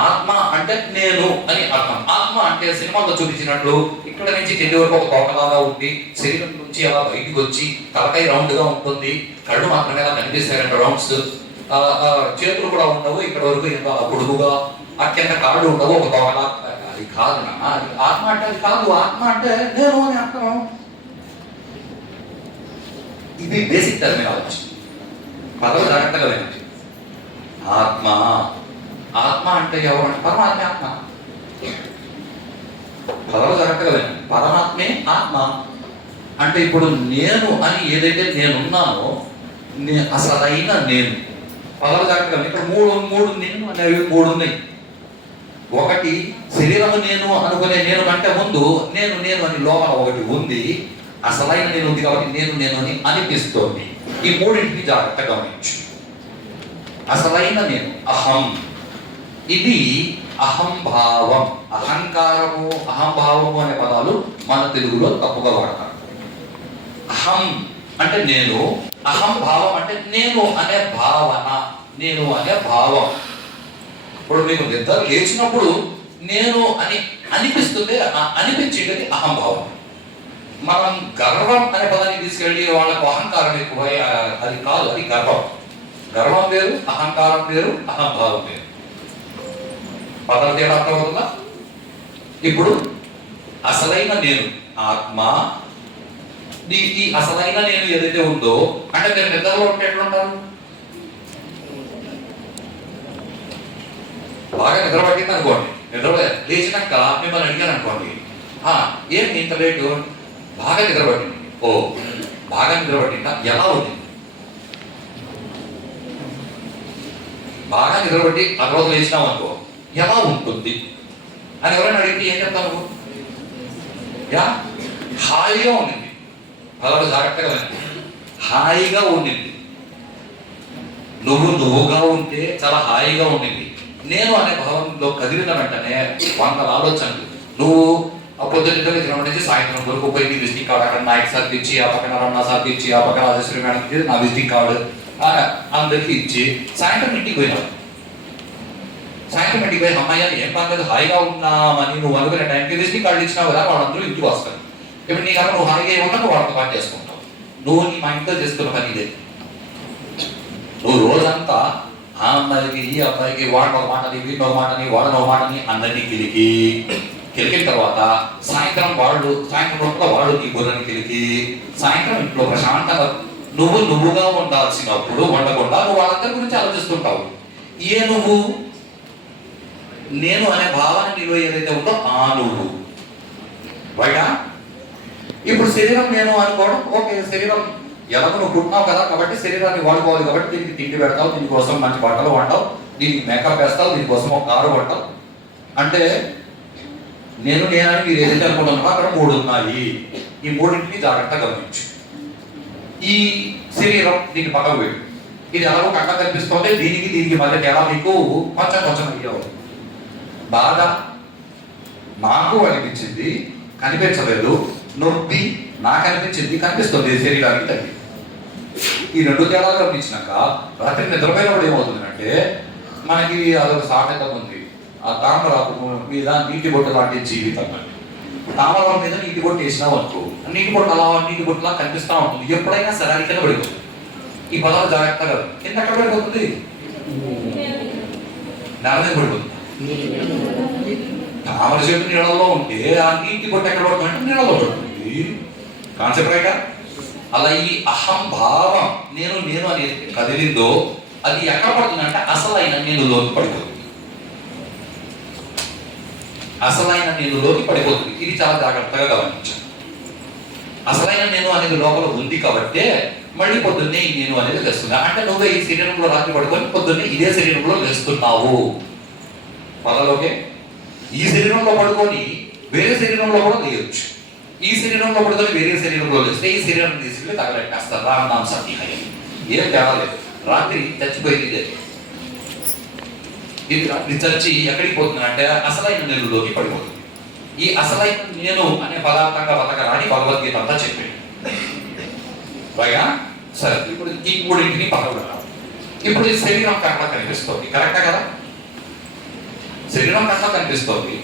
ఆత్మ అంటే నేను అని అర్థం. ఆత్మ అంటే సినిమాలో చూపించినట్లు ఇక్కడ నుంచి కింది వరకు ఒక తోకలాగా ఉంది, శరీరం నుంచి అలా బయటికి వచ్చి తలకాయ రౌండ్ గా ఉంటుంది, కళ్ళు మాత్రమే అలా కనిపిస్తాయంట రౌండ్స్, చేతులు కూడా ఉండవు, ఇక్కడ వరకు ఇంకా పొడుగుగా, ఆ కింద కాళ్ళు ఉండవు, ఒక తోకలా అది కాదు నాన్న, అది ఆత్మ అంటే అది కాదు. ఆత్మ అంటే నేను అని అర్థం. ఇది బేసిక్ టర్మినాలజీ. పదవి జాగ్రత్తగా వినండి. ఆత్మ, ఆత్మ అంటే ఎవరు అంటే పరమాత్మ ఆత్మ. పదవి జాగ్రత్తగా వినండి. పరమాత్మే ఆత్మ. అంటే ఇప్పుడు నేను అని ఏదైతే నేనున్నానో అసలైన నేను. పదవి జాగ్రత్తగా ఇక్కడ మూడు నేను అనేవి మూడు ఉన్నాయి. ఒకటి శరీరము నేను అనుకునే నేను కంటే ముందు నేను నేను అని లోపల ఒకటి ఉంది. అసలైన నేను ఉంది కాబట్టి నేను నేను అని అనిపిస్తోంది. ఈ మూడింటిని జాగ్రత్తగా గమనించు. అసలైన నేను అహం, ఇది అహంభావం. అహంకారము అహంభావము అనే పదాలు మన తెలుగులో తప్పుగా వాడతారు. అహం అంటే నేను, అహంభావం అంటే నేను అనే భావన, నేను అనే భావం. ఇప్పుడు మీకు నిద్ర లేచినప్పుడు నేను అని అనిపిస్తుంది, అనిపించేది అహంభావం. మనం గర్వం అనే పదాన్ని తీసుకెళ్ళి వాళ్ళకు అహంకారం ఎక్కువ, అది కాదు, అది గర్వం. గర్వం వేరు, అహంకారం వేరు, అహంభావం వేరు. పదాలు తేడా అర్థమవుతుందా? ఇప్పుడు అసలైన నేను ఆత్మ, ఈ అసలైన నేను ఏదైతే ఉందో, అంటే మీరు నిద్రలో ఉంటే ఎట్లుంటారు? బాగా నిద్ర పట్టింది అనుకోండి, నిద్ర లేచినాక మిమ్మల్ని అడిగాను అనుకోండి, ఏంటి ఇంత లేటు? బాగా నిద్ర పట్టింది. ఓ బాగా నిద్ర పట్టిందా? ఎలా ఉంది? బాగా నిద్రపట్టి ఆ రోజు లేచినావు అనుకో, ఎలా ఉంటుంది అని ఎవరైనా అడిగితే ఏం చెప్తాను? హాయిగా ఉండింది. పదవి జాగ్రత్తగా ఉంది. హాయిగా ఉండింది. నువ్వుగా ఉంటే చాలా హాయిగా ఉండింది. నేను అనే భావంలో కదిలిన వెంటనే 100 ఆలోచనలు. నువ్వు పొద్దున్న నుంచి సాయంత్రం వరకు పోయి నీ విజిటింగ్ కార్డు అక్కడ నాయక్ సార్కి ఇచ్చి, ఆ పక్కన రమణ సార్కి ఇచ్చి, ఆ పక్కన రాజేశ్వరి మేడంకి ఇచ్చి, నా విజిటింగ్ కార్డు అందరికి ఇచ్చి సాయంత్రం ఇంటికి పోయినావు. సాయంత్రం ఇంటికి పోయి అమ్మాయి ఏం పర్లేదు హాయిగా ఉన్నామని నువ్వు అనుకునే టైంకి విజిటింగ్ కార్డు ఇచ్చినావు కదా, వాళ్ళందరూ ఇంటికి వస్తారు. ఇప్పుడు నీ కన్నా నువ్వు హాయిగా ఉండకు, వాళ్ళతో పాటు చేసుకుంటావు. నువ్వు నీ మా ఇంట్లో చేసుకున్న పని ఇదే. నువ్వు రోజంతా ఆ అమ్మాయికి ఈ అబ్బాయికి వాడిని ఒక మాటని, వీడిని ఒక మాటని, వాడిని ఒక మాటని అందరినీ కిలికిన తర్వాత సాయంత్రం లోపల వాళ్ళు నీ బుర్రని కిలికి సాయంత్రం ఇంట్లో ప్రశాంతంగా నువ్వుగా ఉండాల్సినప్పుడు ఉండకుండా నువ్వు వాళ్ళందరి గురించి ఆలోచిస్తుంటావు. నువ్వు నేను అనే భావన నీలో ఏదైతే ఉందో ఆ నువ్వు బయట. ఇప్పుడు శరీరం నేను అనుకోవడం ఓకే, శరీరం ఎలాగో నువ్వు పుట్టినావు కదా కాబట్టి శరీరాన్ని వాడుకోవాలి కాబట్టి దీనికి తిండి పెడతావు, దీనికోసం మంచి బట్టలు వాడతావు, దీనికి మేకప్ వేస్తావు, దీనికోసం ఒక కారు వాడతావు. అంటే నేనని మీరు ఏదైతే అనుకుంటున్నారో అక్కడ 3 ఉన్నాయి. ఈ మూడింటిని జాగ్రత్తగా గమనించు. ఈ శరీరం దీన్ని పక్కకు పెట్టు. ఇది ఎలాగో కట్ట కనిపిస్తుంటే దీనికి మధ్య తేడా మీకు కొంచెం ఐడియా అవుతుంది. బాధ నాకు అనిపించింది, కనిపించలేదు. నొప్పి నాకు అనిపించింది, కనిపిస్తుంది శరీరానికి తగ్గి. ఈ 2 తేడాలు గమనించినాక రాత్రి నిద్రపోయినప్పుడు ఏమవుతుందంటే మనకి అదొక సామెత ఉంది, ఆ తామరాకు మీద నీటి బొట్టు లాంటి జీవితం అని. తామరాకు మీద నీటి బొట్టు వేసినావు అనుకో, నీటి బొట్టులా కనిపిస్తూ ఉంటుంది. ఎప్పుడైనా శారీరకంగా పడిపోతుంది. ఈ పదాలు జాగ్రత్తగా కింద ఎక్కడ పడిపోతుంది? నేల మీద పడిపోతుంది. తామర చెట్టు నీళ్ళలో ఉంటే ఆ నీటి బొట్టు ఎక్కడ పడుతుందంటే నీళ్ళలో పడుతుంది. కాన్సెప్ట్ రైటా? అలా ఈ అహంభావం నేను అనేది కదిలిందో అది ఎక్కడ పడుతుందంటే అసలైన నేనులోకి పడిపోతుంది. అసలైన నేనులోకి పడిపోతుంది. ఇది చాలా జాగ్రత్తగా గమనించాను. అసలైన నేను అనేది లోపల ఉంది కాబట్టి మళ్ళీ పొద్దున్నే ఈ నేను అనేది లేస్తుంది. అంటే నువ్వే ఈ శరీరంలో రాత్రి పడుకొని పొద్దున్నే ఇదే శరీరంలో లేస్తున్నావు. పదలోకే ఈ శరీరంలో పడుకొని వేరే శరీరంలో కూడా లేయొచ్చు. ఈ శరీరంలో పడుకొని వేరే శరీరంలో లేస్తే ఈ శరీరం తీసుకెళ్ళి తగలెట్టేస్తారు. రామనామ సత్యహయం ఏం తేడా లేదు. రాత్రి చచ్చిపోయింది. ఇది రాత్రి చచ్చి ఎక్కడికి పోతుందంటే అసలైన నేనులోకి పడిపోతుంది. ఈ అసలైన నేను అనే పదార్థంగా బతకరాని భగవద్గీత అంతా చెప్పాడు. పైగా సరే, ఇప్పుడు ఈ మూడింటిని పక్కన పెట్టాలి. ఇప్పుడు ఈ శరీరం కట్ల కనిపిస్తుంది, కరెక్టా కదా? శరీరం కట్ల కనిపిస్తుంది.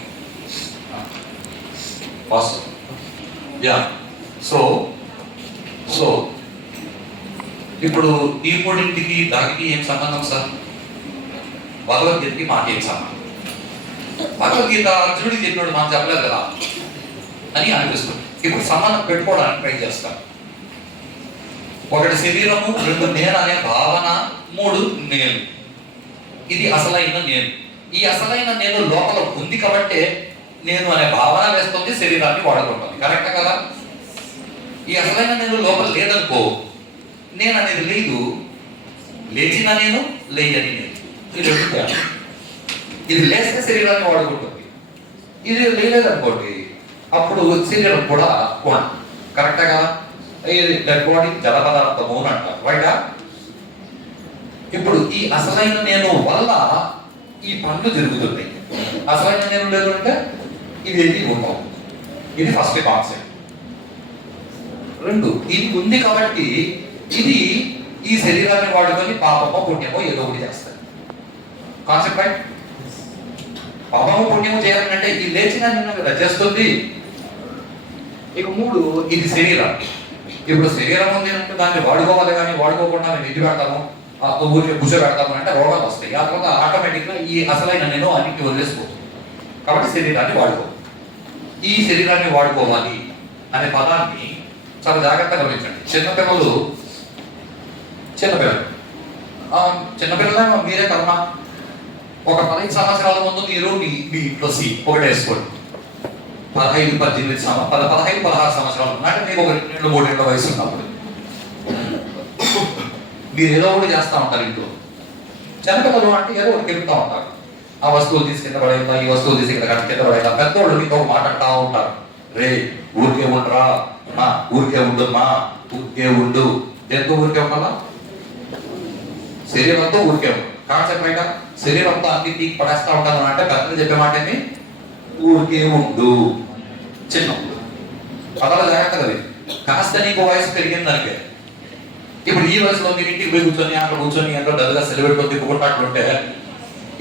సో ఇప్పుడు ఈ మూడింటికి దానికి ఏం సంబంధం సార్? భగవద్గీతకి మాకేం సంబంధం? భగవద్గీత అర్జునుడికి చెప్పినప్పుడు మనం చెప్పలేదు కదా అని అనిపిస్తుంది. ఇప్పుడు సంబంధం పెట్టుకోవడానికి ట్రై చేస్తాం. ఒకటి శరీరము, రెండు నేను అనే భావన, మూడు నేను. ఇది అసలైన నేను. ఈ అసలైన నేను లోపల ఉంది కాబట్టి నేను అనే భావన వేస్తుంది, శరీరాన్ని వాడుకుంటుంది. కరెక్ట్ కదా? ఈ అసలైన నేను లోపల లేదనుకో, నేను అనేది లేదు, లేచిన నేను, లేయని నేను. ఇది రెండు తేడా. ఇది లేస్తే శరీరాన్ని వాడుకుంటుంది, ఇది లేదనుకోండి అప్పుడు శరీరం కూడా ఉండదు. కరెక్టే కదా? ఇది డెడ్ బాడీ జల పదార్థము అని అంటారు. రైటా? ఇప్పుడు ఈ అసలైన నేను వల్ల ఈ పనులు జరుగుతున్నాయి. అసలైన నేను లేదు అంటే ఇది ఏది ఉండవు. ఇది ఫస్ట్ కాన్సెప్ట్. రెండు, ఇది ఉంది కాబట్టి ఇది ఈ శరీరాన్ని వాడుకొని పాపమో పుణ్యమో ఏదో ఒకటి చేస్తారు. Concept right? పాపమో పుణ్యమో చేయాలంటే ఈ లేచిన నిన్న చేస్తుంది. ఇక మూడు, ఇది శరీరం. ఇప్పుడు శరీరం ఉంది అంటే దాన్ని వాడుకోవాలి, కానీ వాడుకోకుండా మేము ఇది పెడతాము, ఊరికి కూర్చోబెడతాము అంటే రోగాలు వస్తాయి. ఆ తర్వాత ఆటోమేటిక్గా ఈ అసలైన నేను అన్నింటి వదిలేసిపోతుంది. కాబట్టి శరీరాన్ని వాడుకో. ఈ శరీరాన్ని వాడుకోవాలి అనే పదాన్ని చాలా జాగ్రత్తగా గమనించండి. చిన్నపిల్లలు మీరే కర్మ. ఒక 15 సంవత్సరాల ముందు మీరు మీ ఇంట్లో ఒకటి వేసుకోండి. 15, 16 సంవత్సరాలు అంటే మీకు ఒక 2-3 ఏళ్ళ వయసు ఉన్నప్పుడు మీరు ఏదో ఒకటి చేస్తూ ఉంటారు ఇంట్లో. చిన్నపిల్లలు అంటే ఏదో ఒకటి కెలుపుతూ ఉంటారు. ఆ వస్తువులు తీసి కింద పడేదా, ఈ వస్తువులు తీసి కింద పడేదా. పెద్దోళ్ళు మీకు ఒక మాట అంటా ఉంటారు, రే ఊరికే ఉండరా, ఊరికే ఉండుమ్మా, ఊరికే ఉండు. ఎంతో ఊరికే ఉండాలా? శరీరంతో ఊరికే ఉండు. Concept right? శరీరంతో అన్ని తీకి పడేస్తా ఉంటాను అంటే పెద్దలు చెప్పే మాట ఏంటి? ఊరికే ఉండు. చిన్న పదాల జాగ్రత్తగా కాస్త నీకు వయసు పెరిగింది దానికే. ఇప్పుడు ఈ వయసులో మీరు ఇంటికి పోయి కూర్చొని అక్కడ కూర్చొని ఎంతో డల్గా సెలబెట్టుకొని తిప్పుకుంటాట్లుంటే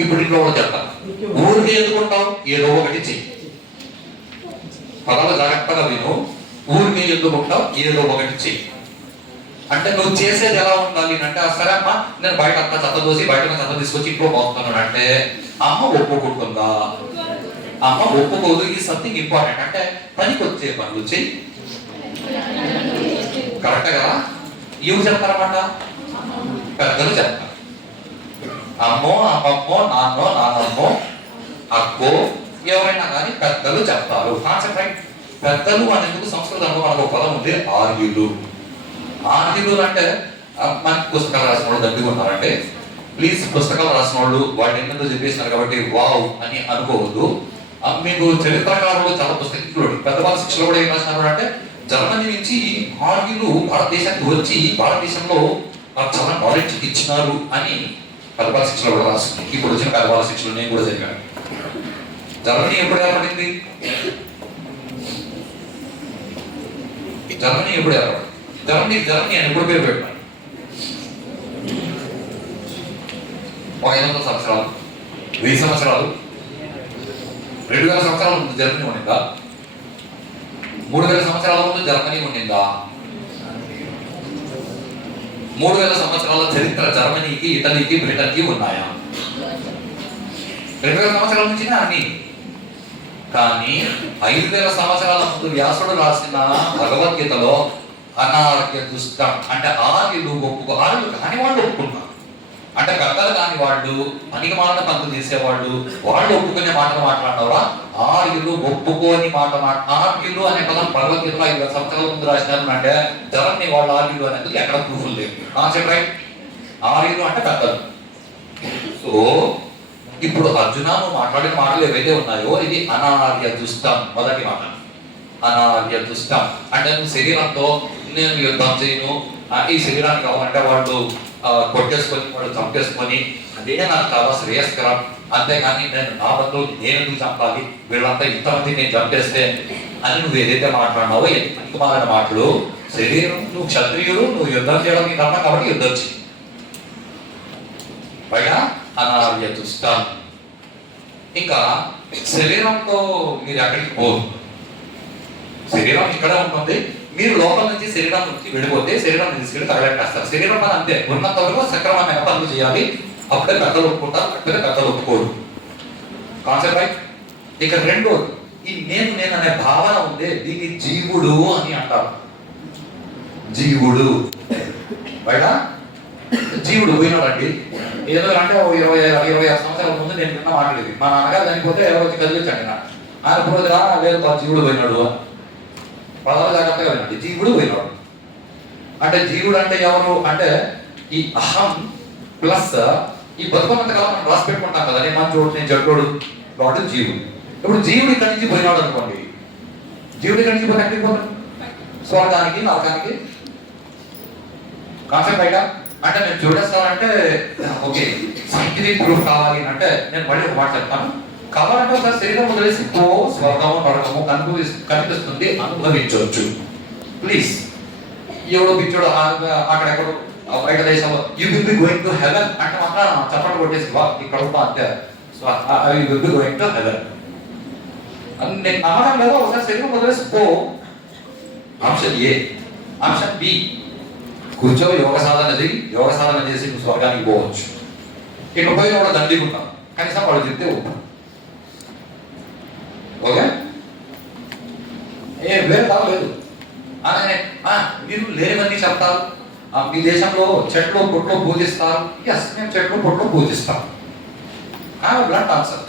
ఇప్పుడు ఇంట్లో కూడా చెప్తాను, ఊరికే ఎందుకుంటావు, ఏదో ఒకటి చెయ్యి. పదాల జాగ్రత్తగా విను. ఊరికే ఎందుకుంటావు, ఏదో ఒకటి చెయ్యి. అంటే నువ్వు చేసేది ఎలా ఉండాలి అంటే, సరే అమ్మ నేను బయట అంతా చెత్త దోసి బయట చెత్త తీసుకొచ్చి ఇంట్లో పోతున్నాను అంటే అమ్మ ఒప్పుకుంటుందా? అమ్మ ఒప్పుకోదు. ఈ సంథింగ్ ఇంపార్టెంట్. అంటే పనికి వచ్చే పనులు చెయ్యి. కరెక్ట్ కదా? ఎవరు చెప్తారన్నమాట? పెద్దలు చెప్తారు. అమ్మో, అమ్మమ్మో, నాన్నో, నాన్నమ్మో, అక్కో, ఎవరైనా కానీ పెద్దలు చెప్తారు. Concept right? పెద్దలు అనేందుకు సంస్కృతంలో మనకు పదం ఉంది, ఆర్యులు. ఆర్యులు అంటే మనకి పుస్తకాలు రాసిన వాళ్ళు దగ్గర ఉన్నారంటే ప్లీజ్, పుస్తకాలు రాసిన వాళ్ళు వాళ్ళు ఎన్నెందుకు చెప్పేసినారు కాబట్టి వావ్ అని అనుకోవద్దు. మీకు చరిత్రకారులు చాలా పుస్తకాలు, పెద్దవాళ్ళ శిక్షలు కూడా ఏం రాసినారు అంటే జర్మనీ నుంచి ఆర్యులు భారతదేశానికి వచ్చి భారతదేశంలో చాలా నాలెడ్జ్ ఇచ్చినారు అని పెద్దవాళ్ళ శిక్షలు కూడా రాస్తుంది. ఇప్పుడు వచ్చిన పెద్దవాళ్ళ శిక్షలు నేను కూడా చదివాను. జర్మనీ ఎప్పుడు ఏర్పడింది? జర్మనీ ఎప్పుడు ఏర్పడింది? జర్మనీ అని ఎప్పుడు పేరు పెట్టారు? 500 సంవత్సరాలు, 1000 సంవత్సరాలు, 2000 సంవత్సరాల ముందు జర్మనీ ఉండిందా? 3000 సంవత్సరాల ముందు జర్మనీ ఉండిందా? 3000 సంవత్సరాల చరిత్ర జర్మనీకి, ఇటలీకి, బ్రిటన్కి ఉన్నాయా? 2000 సంవత్సరాల నుంచి అన్ని. కానీ 5000 సంవత్సరాల ముందు వ్యాసుడు రాసిన భగవద్గీతలో అనారోగ్య దుష్టం అంటే ఆర్యులు ఆర్యులు కాని వాళ్ళు ఒప్పుకున్నారు. అంటే పెద్దలు కాని వాళ్ళు, పనికి మాలిన పనులు చేసేవాళ్ళు, వాళ్ళు ఒప్పుకునే మాటలు మాట్లాడినవరా? ఆర్యులు ఒప్పుకోని ఆర్యులు అనే పదం భగవద్గీతలో 5000 సంవత్సరాల ముందు రాసినారు అంటే జర్మనీ వాళ్ళు ఆర్యులు అనేది ఎక్కడ ప్రూఫ్లు లేవు. Concept right? ఆర్యులు అంటే పెద్దలు. సో ఇప్పుడు అర్జున నువ్వు మాట్లాడిన మాటలు ఏవైతే ఉన్నాయో ఇది అనార్య దుష్టం. మొదటి మాట అనార్య దుష్టం అంటే నువ్వు శరీరంతో నేను యుద్ధం చేయను, ఈ శరీరాన్ని కావాలంటే వాళ్ళు కొట్టేసుకొని వాళ్ళు చంపేసుకొని అదే నాకు చాలా శ్రేయస్కరం. అంతేకాని నేను నా బంధువులు నేను ఎందుకు చంపాలి, వీళ్ళంతా ఇంతమంది నేను చంపేస్తే అని నువ్వు ఏదైతే మాట్లాడినావో ఎందుకు మారిన మాటలు. శరీరం, నువ్వు క్షత్రియుడు, నువ్వు యుద్ధం చేయడం నీకు అర్థం కాబట్టి యుద్ధం చేయి. పైగా అనార్య దుష్టం. ఇంకా శరీరంతో మీరు ఎక్కడికి పోదు, శరీరం ఇక్కడే ఉంటుంది. మీరు లోపల నుంచి శరీరం నుంచి వెళ్ళిపోతే శరీరాన్ని తీసుకెళ్ళి తగలెట్టేస్తారు. శరీరం పని అంతే, ఉన్నంత వరకు సక్రమమైన పనులు చేయాలి. అప్పుడే పెద్దలు ఒప్పుకుంటారు, అప్పుడే పెద్దలు ఒప్పుకోరు. Concept right? ఇక రెండోది, ఈ నేను అనే భావన ఉందే, దీన్ని జీవుడు అని అంటారు. జీవుడు బయట జీవుడు పోయినాడండి. ఏదో అంటే 26 సంవత్సరాల ముందు నేను విన్న మాట్లాడేది, మా నాన్నగారు చనిపోతే ఎవరో వచ్చి కదిలించండి నా ఆయన పోదురా, లేదు జీవుడు పోయినాడు అని. పదాలు జాగ్రత్తగా వినండి, జీవుడు పోయినాడు అంటే జీవుడు అంటే ఎవరు అంటే ఈ అహం ప్లస్ ఈ బతుకున్నంత కాలం మనం రాసి పెట్టుకుంటాం కదా, నేను మంచోడు నేను చెడ్డోడు, వాడు జీవుడు. ఇప్పుడు జీవుడు ఇక్కడి నుంచి పోయినాడు అనుకోండి, జీవుడు ఇక్కడి నుంచి పోతే ఎక్కడికి పోతాడు? స్వర్గానికి, నరకానికి. కాన్సెప్ట్ బయట అంటే నేను చూడేస్తానంటే ఓకే, సైంటిఫిక్ ప్రూఫ్ కావాలి అంటే నేను మళ్ళీ ఒక మాట చెప్తాను. కావాలంటే ఒకసారి శరీరం వదిలేసి పో, స్వర్గము నరకము కనిపిస్తుంది, అనుభవించవచ్చు ప్లీజ్. ఎవడో పిచ్చోడు అక్కడెక్కడో బయట దేశంలో you will be going to heaven అంటే మాత్రం చప్పట్లు కొట్టేసి వా ఇక్కడ అంతే, so I will be going to heaven అని నేను నమ్మడం లేదా? ఒకసారి శరీరం వదిలేసి పో. Option A. ఆప్షన్ బి, కూర్చో యోగ సాధన చేసి నువ్వు స్వర్గానికి పోవచ్చు. ఇక్కడ పోయిన కూడా దండికుంటాం, కనీసం వాడు చెప్తే ఉంటాం. ఓకే, వేరే కాలేదు అని మీరు లేనివన్నీ చెప్తారు. మీ దేశంలో చెట్లు పొట్లు పూజిస్తారు. ఎస్, మేము చెట్లు పొట్లు పూజిస్తాం. బ్లంట్ ఆన్సర్,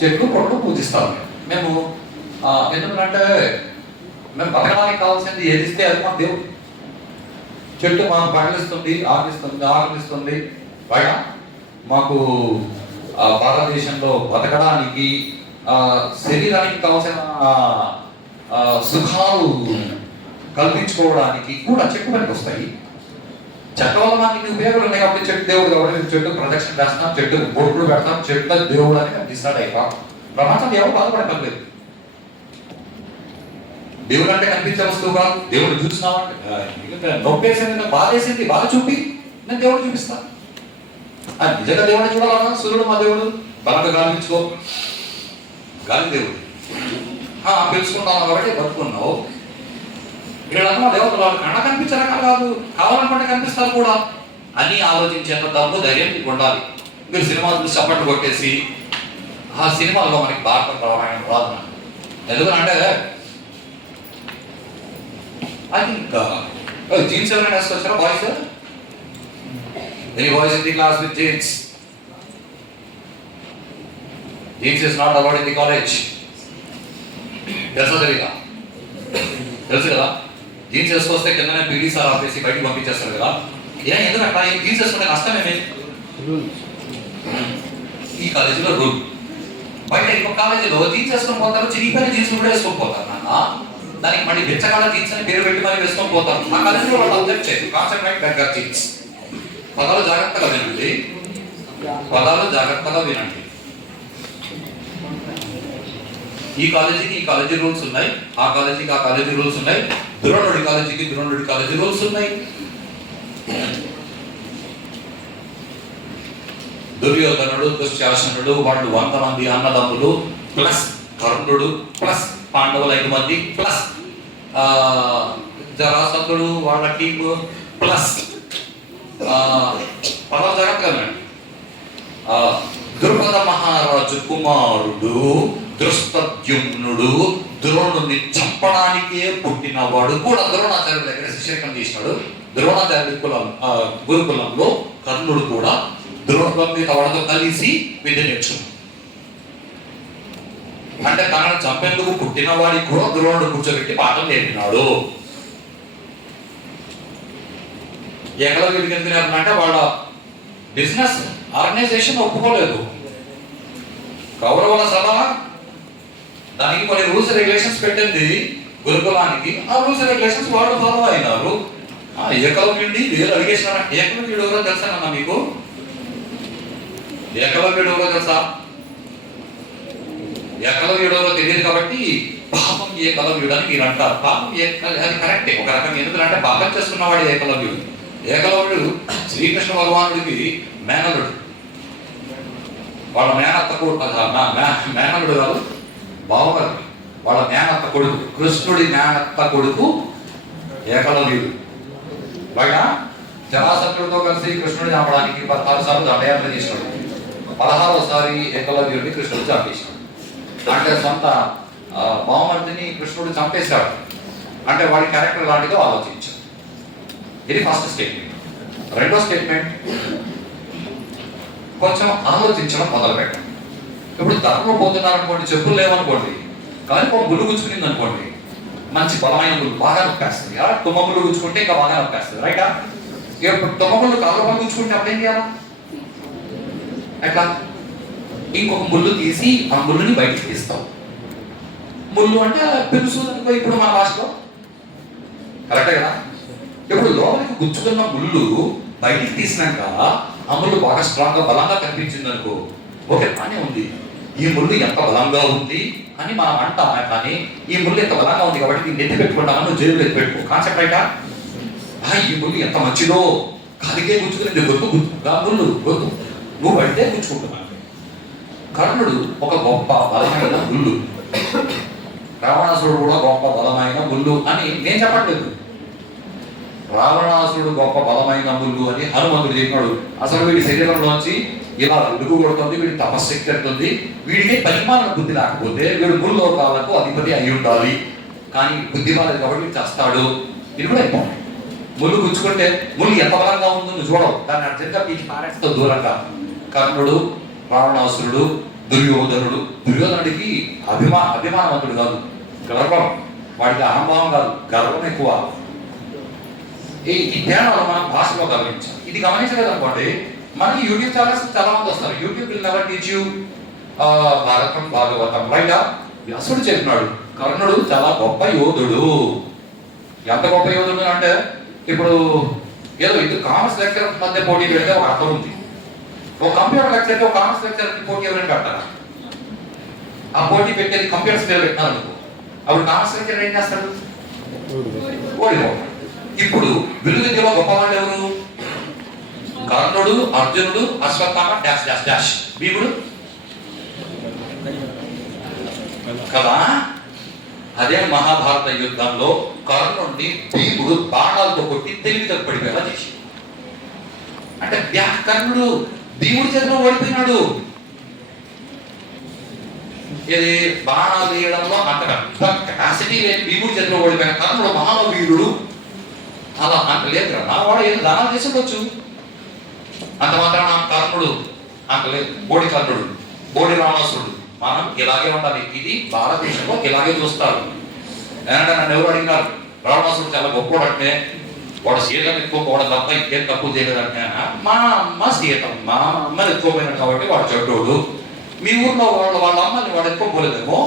చెట్లు పొట్లు పూజిస్తాం మేము. ఎందుకంటే మేము బతకడానికి కావాల్సింది ఏది ఇస్తే అది మా దేవుడు. చెట్టు మాకు పండిస్తుంది, ఆకలిస్తుంది బయట. మాకు భారతదేశంలో బతకడానికి శరీరానికి కావాల్సిన సుఖాలు కల్పించుకోవడానికి కూడా చెట్టు పనికి వస్తాయి. చెట్ల వల్ల మనకి ఉపయోగాలు ఉన్నాయి కాబట్టి చెట్టు దేవుడు కాబట్టి చెట్టు ప్రదక్షిణ చేస్తాం, చెట్టు బొట్లు పెడతాం, చెట్టు దేవుడు అని మేము డిసైడ్ అయిపోయాం. ప్రపంచం ఎవరు బాధపడలేదు. దేవుడు అంటే కనిపించే వస్తువు కాదు. దేవుడు చూస్తున్నామంటే నొప్పేసింది, బాధేసింది, బాధ చూపి నేను దేవుడు చూపిస్తాను. నిజంగా దేవుడిని చూడాలన్నా సూర్యుడు మా దేవుడు, బలంగా గాలించుకో, గాలి దేవుడు పిలుచుకుంటాను కాబట్టి బతుకున్నావు. వీళ్ళన్నా దేవతలు వాళ్ళు కన్నా కనిపించే రకాలు కాదు, కావాలనుకుంటే కనిపిస్తారు కూడా అని ఆలోచించేంత దమ్ము ధైర్యం మీకు ఉండాలి. మీరు సినిమా చూసి చప్పట్లు కొట్టేసి ఆ సినిమాలో మనకి భారత రామాయణం రాదు. ఎందుకంటే ఐ థింక్ జీన్స్ ఎవరైనా వేసుకొచ్చారా boys? Any boys in the class with jeans? Jeans is not allowed in the college. తెలుసా తెలీదా? తెలుసు కదా, జీన్స్ వేసుకొస్తే కిందనే పీడీ సార్ ఆపేసి బయటకు పంపించేస్తారు కదా. ఎందుకంటే జీన్స్ వేసుకుంటే నష్టమేమి? ఈ కాలేజీలో రూల్. బయట ఇంకొక కాలేజీలో జీన్స్ వేసుకొని పోతారు, చిరిగిపోయిన జీన్స్ కూడా వేసుకొని పోతారు నాన్న. దానికి మళ్ళీ బెచ్చగాళ్ళ జీన్స్ అని పేరు పెట్టి మళ్ళీ వేసుకొని పోతారు. ఆ కాలేజీలో వాళ్ళు అబ్జెక్ట్ చేయరు. Concept beggar jeans. పదాలు జాగ్రత్తగా వినండి, పదాలు జాగ్రత్తగా వినండి. ఈ కాలేజీకి ఈ కాలేజీ రూల్స్ ఉన్నాయి, ఆ కాలేజీకి ఆ కాలేజీ రూల్స్ ఉన్నాయి, ద్రోణుడి కాలేజీకి ద్రోణుడి కాలేజీ రూల్స్ ఉన్నాయి. దుర్యోధనుడు, దుశ్శాసనుడు, వాళ్ళు 100 మంది అన్నదమ్ములు ప్లస్ కర్ణుడు ప్లస్ పాండవులు 5 మంది ప్లస్ జరాసంధుడు వాళ్ళ టీము ప్లస్ పదాలు జాగ్రత్తగా ద్రుపద మహారాజు కుమారుడు దృష్టద్యుమ్నుడు ద్రోణుని చంపడానికే పుట్టినవాడు కూడా ద్రోణాచార్యుల దగ్గర శిష్యరికం చేసినాడు. ద్రోణాచార్యుడి గురుకులంలో కర్ణుడు కూడా ద్రోణుడి వాళ్ళతో కలిసి విద్య నేర్చుకున్నాడు. అంటే తనను చంపేందుకు పుట్టినవాడికి కూడా ద్రోణుడు కూర్చోబెట్టి పాఠం నేర్పినాడు. ఎక్కడ వీడికి ఎందుకంటే వాళ్ళ బిజినెస్ ఆర్గనైజేషన్ ఒప్పుకోలేదు. కౌరవుల సభ దానికి కొన్ని రూల్స్ రెగ్యులేషన్స్ పెట్టింది గురుకులానికి. ఆ రూల్స్ రెగ్యులేషన్స్ వాళ్ళు ఫాలో అయినారు. ఏకలవ్యుడి వీళ్ళు అడిగేసినారా? ఏకలవ్యుడు ఎవరో తెలుసానన్నా మీకు? ఏకలవ్యుడు ఎవరో తెలుసా? ఏకలవ్యుడు ఎవరో తెలియదు కాబట్టి పాపం ఏకలవ్యుడు అని మీరు అంటారు. పాపం అది కరెక్టే ఒక రకం. ఎందుకంటే పాపం చేస్తున్నవాడు ఏకలవ్యుడు. ఏకలవ్యుడు శ్రీకృష్ణ భగవానుడికి మేనలుడు. వాళ్ళ మేనత్త కొడుకు, మేనలుడు కాదు బావగారు, వాళ్ళ మేనత్త కొడుకు, కృష్ణుడి మేనత్త కొడుకు ఏకలవ్యుడు. బయట జరాసంధుడితో కలిసి కృష్ణుడిని చంపడానికి 16 సార్లు దండయాత్ర చేసినాడు. 16వ సారి ఏకలవ్యుడిని కృష్ణుడు చంపేసినాడు. అంటే సొంత బావమర్దిని కృష్ణుడు చంపేశాడు అంటే వాడి క్యారెక్టర్ లాంటిగా ఆలోచించాడు. ఇది ఫస్ట్ స్టేట్మెంట్. రెండో స్టేట్మెంట్, కొంచెం ఆలోచించడం మొదలు పెట్టండి. ఇప్పుడు ధర్మం పోతున్నారనుకోండి, చెప్పులు లేవనుకోండి, కానీ ఒక ముళ్ళు గుచ్చుకునింది అనుకోండి, మంచి బలమైన ముళ్ళు బాగా నొప్పేస్తుంది. తుమ్మ ముళ్ళు గుచ్చుకుంటే ఇంకా బాగా నొప్పేస్తుంది, రైటా? ఇప్పుడు తుమ్మ ముళ్ళు కాళ్ళ బాగా గుచ్చుకుంటే అప్పుడేం చేయాలా? ఎట్లా? ఇంకొక ముళ్ళు తీసి ఆ ముళ్ళుని బయటికి తీస్తాం. ముళ్ళు అంటే పెరుసు అనుకో ఇప్పుడు మన భాషలో, కరెక్టే కదా? ఇప్పుడు లోపలికి గుచ్చుకున్న ముళ్ళు బయటికి తీసినాక ఆ ముళ్ళు బాగా స్ట్రాంగ్ గా బలంగా కనిపించింది అనుకో, ఓకే బానే ఉంది. ఈ ముళ్ళు ఎంత బలంగా ఉంది అని మనం అంటాం, కానీ ఈ ముళ్ళు ఎంత బలంగా ఉంది కాబట్టి దీన్ని ఎత్తి పెట్టుకుంటామని నువ్వు జైలు ఎత్తి పెట్టుకో. కాన్సెప్ట్ రైటా? ఈ ముళ్ళు ఎంత మంచిదో, కాలిగే గుచ్చుకునేది గొత్తు ముళ్ళు గొత్తు, నువ్వు అంటే గుచ్చుకుంటున్నావు. కర్ణుడు ఒక గొప్ప బలమైన ముళ్ళు, రావణాసురుడు కూడా గొప్ప బలమైన ముళ్ళు అని నేను చెప్పట్లేదు. రావణాసురుడు గొప్ప బలమైన ముళ్ళు అని హనుమంతుడు చెప్పినాడు. అసలు వీడి శరీరంలోంచి ఇలా అడుగు కొడుతుంది, వీడి తపశక్తి ఉంటుంది, వీడికి పరిమాణ బుద్ధి లేకపోతే వీడు ముల్లోకాలకు అధిపతి అయి ఉండాలి, కానీ బుద్ధి బాలేదు కాబట్టి చేస్తాడు. ఇది కూడా ఇంపార్టెంట్. ముళ్ళు గుచ్చుకుంటే ముళ్ళు ఎంత బలంగా ఉందో నువ్వు చూడవు, దాన్ని అర్జెంట్గా పీకి పారేస్తో దూరంగా. కర్ణుడు, రావణాసురుడు, దుర్యోధనుడు. దుర్యోధనుడికి అభిమానవంతుడు కాదు, గర్వం. వాడికి అహంభావం కాదు, గర్వం ఎక్కువ. ఈ తేడాలు మనం భాషలో గమనించాలి. ఇది గమనించలేదు అనుకోండి, మనకి యూట్యూబ్ ఛానల్స్ చాలా మంది వస్తారు. YouTube will never teach you భారతం భాగవతం, రైటా? వ్యాసుడు చెప్పినాడు కర్ణుడు చాలా గొప్ప యోధుడు. ఎంత గొప్ప యోధుడు అంటే, ఇప్పుడు ఏదో ఇది కామర్స్ లెక్చర్ మధ్య పోటీ పెడితే ఒక అర్థం ఉంది. ఒక కంప్యూటర్ లెక్చర్ ఒక కామర్స్ లెక్చర్ పోటీ ఎవరైనా కట్టారా? ఆ పోటీ పెట్టేది కంప్యూటర్స్ మీద పెట్టినారనుకో, అప్పుడు కామర్స్ లెక్చర్ ఏం చేస్తాడు? ఓడిపోతాడు. ఇప్పుడు విలువిద్యలో గొప్పవాళ్ళు ఎవరు? కర్ణుడు, అర్జునుడు, అశ్వత్థామ డాష్ డాష్ డాష్, భీముడు కదా. అదే మహాభారత యుద్ధంలో కర్ణుడిని భీముడు బాణాలతో కొట్టి తెలివితో పడిపోయేలా చేసి, అంటే కర్ణుడు భీముడి చేతిలో ఓడిపోయినాడు. ఇది బాణాలు వేయడంలో అంతగా కెపాసిటీ లేని భీముడి చేతిలో ఓడిపోయిన కర్ణుడు మహావీరుడు. అలా అంత లేదు కదా, వాడు ఏదో దానాలు చేసుకోవచ్చు. అంత మాత్రం కర్ణుడు అంత లేదు. బోడి కర్ణుడు, బోడి రావణాసురుడు. మనం ఇలాగే ఉండాలి. ఇది భారతదేశంలో ఇలాగే చూస్తారు. ఏంటంటే నన్ను ఎవరు అడిగినారు, రావణాసురుడు చాలా గొప్పవాడంటే వాడు సీతను ఎత్తుకోవడం తప్ప ఇంకేం తక్కువ చేయలేదంటే, మా అమ్మ సీత మా అమ్మని ఎత్తుకోపోయినాడు కాబట్టి వాడు చెడ్డోడు. మీ ఊర్లో వాళ్ళ అమ్మని వాడు ఎత్తుకోపోలేదేమో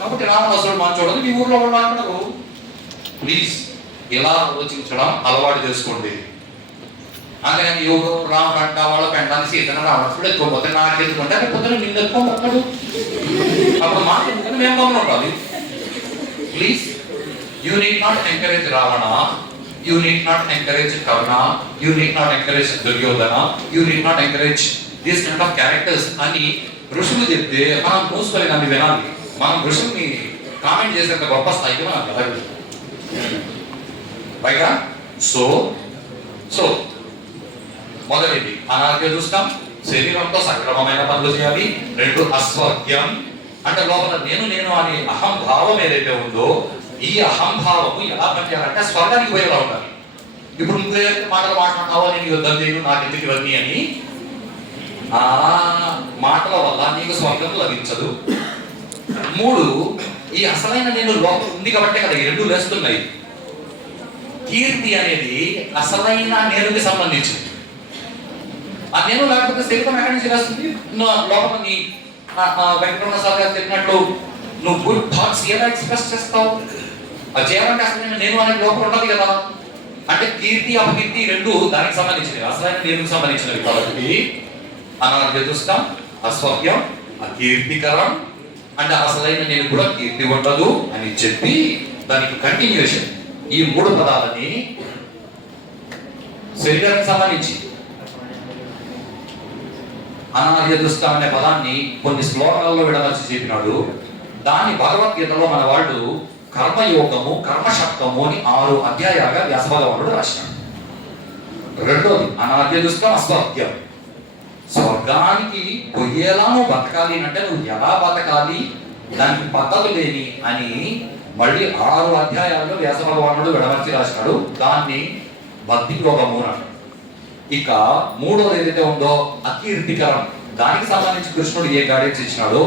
కాబట్టి రావణాసురుడు మంచోడని మీ ఊర్లో వాళ్ళు అంటారు. ప్లీజ్ ఇలా ఆలోచించడం అలవాటు చేసుకోండి. అందుకని ఎవరు రాముడు అంట వాళ్ళ పెంటాన్ని సీతను రావణాసురుడు ఎత్తుకోపోతే నాకు ఎత్తుకుంటే పొద్దున నిన్ను ఎత్తుకోబోతాడు. అప్పుడు మాట ఎందుకంటే మేము గమనం ఉండాలి. Please, you need not encourage Ravana, you need not encourage Karna, you need not encourage Duryodhana, you need not encourage these kind of characters అని ఋషులు చెప్తే మనం మూసుకొని దాన్ని వినాలి. మనం ఋషుల్ని కామెంట్ చేసేంత గొప్ప స్థాయికి మనం వెళ్ళదు పైగా. సో మొదటిది అనారోగ్య చూస్తాం, శరీరంతో సక్రమమైన పనులు చేయాలి. రెండు అస్వర్గ్యం, అంటే లోపల నేను అనే అహంభావం ఏదైతే ఉందో ఈ అహంభావము ఎలా పనిచేయాలంటే స్వర్గానికి పోయేలా ఉండాలి. ఇప్పుడు నువ్వే మాటలు మాట్లాడతావో నేను యుద్ధం చేయను నాకు ఎందుకు ఇవన్నీ అని, ఆ మాటల వల్ల నీకు స్వర్గం లభించదు. మూడు, ఈ అసలైన నేను లోపల ఉంది కాబట్టి కదా ఈ రెండు లేస్తున్నాయి. కీర్తి అనేది అసలైన నేనుకి సంబంధించింది. ఆ నేను లేకపోతే శరీరం ఎక్కడి నుంచి వస్తుంది? లోపల నీ వెంకటరమణ సార్ గారు చెప్పినట్లు నువ్వు గుడ్ థాట్స్ ఎలా ఎక్స్ప్రెస్ చేస్తావు? అది చేయాలంటే అసలు నేను అనేది లోపల ఉండదు కదా. అంటే కీర్తి అపకీర్తి రెండు దానికి సంబంధించినవి, అసలైన నేనుకు సంబంధించినవి. కాబట్టి అనార్యదుష్టం, అస్వర్గ్యం, అకీర్తికరం, అంటే అసలైన నేను కూడా కీర్తి ఉండదు అని చెప్పి దానికి కంటిన్యూషన్. ఈ మూడు పదాలని శరీరానికి సంబంధించి అనార్యదుష్టం అనే పదాన్ని కొన్ని శ్లోకాలలో విడమర్చి చెప్పినాడు. దాన్ని భగవద్గీతలో మన వాళ్ళు కర్మయోగము, కర్మశక్తము అని 6 అధ్యాయాలుగా వ్యాసభగవానుడు రాసినాడు. రెండోది అనార్యదుష్టం, అస్వర్గ్యం. స్వర్గానికి పొయ్యేలా నువ్వు బతకాలి అంటే నువ్వు ఎలా బతకాలి దానికి పద్ధతి లేని అని మళ్ళీ 6 అధ్యాయాల్లో వ్యాస భగవానుడు విడమర్చి రాసినాడు. దాన్ని భక్తి యోగము అన్నాడు. ఇక మూడోది ఏదైతే ఉందో అకీర్తికరం, దానికి సంబంధించి కృష్ణుడు ఏ గైడెన్స్ ఇచ్చినాడో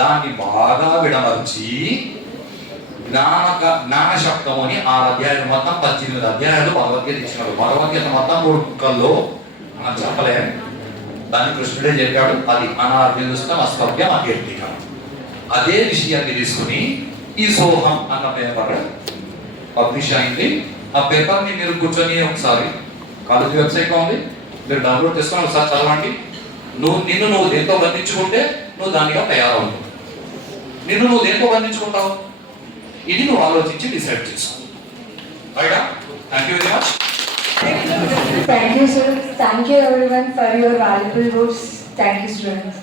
దాన్ని బాగా విడమర్చి జ్ఞాన శబ్దం అని 6 అధ్యాయాలు, మొత్తం 18 అధ్యాయాలు భగవద్గీత ఇచ్చినాడు. భగవద్గీత మొత్తం 3 బుక్కల్లో మనం చెప్పలేము. దాన్ని కృష్ణుడే చెప్పాడు. అది అనార్యదుష్టం అస్తవ్యం అకీర్తికరం. అదే విషయాన్ని తీసుకుని ఈ సోహం అన్న పేపర్ పబ్లిష్ అయింది. ఆ పేపర్ని మీరు కూర్చొని ఒకసారి కాలేజీ వెబ్సైట్లో ఉంది, మీరు డౌన్లోడ్ చేసుకొని ఒకసారి చదవండి. నువ్వు దేంతో బంధించుకుంటే నువ్వు దానిగా తయారవుతావు. నువ్వు దేంతో బంధించుకుంటావు ఇది నువ్వు ఆలోచించి డిసైడ్ చేసుకో. రైటా? Thank you very much. Thank you, sir. Thank you, everyone, for your valuable votes. Thank you, students.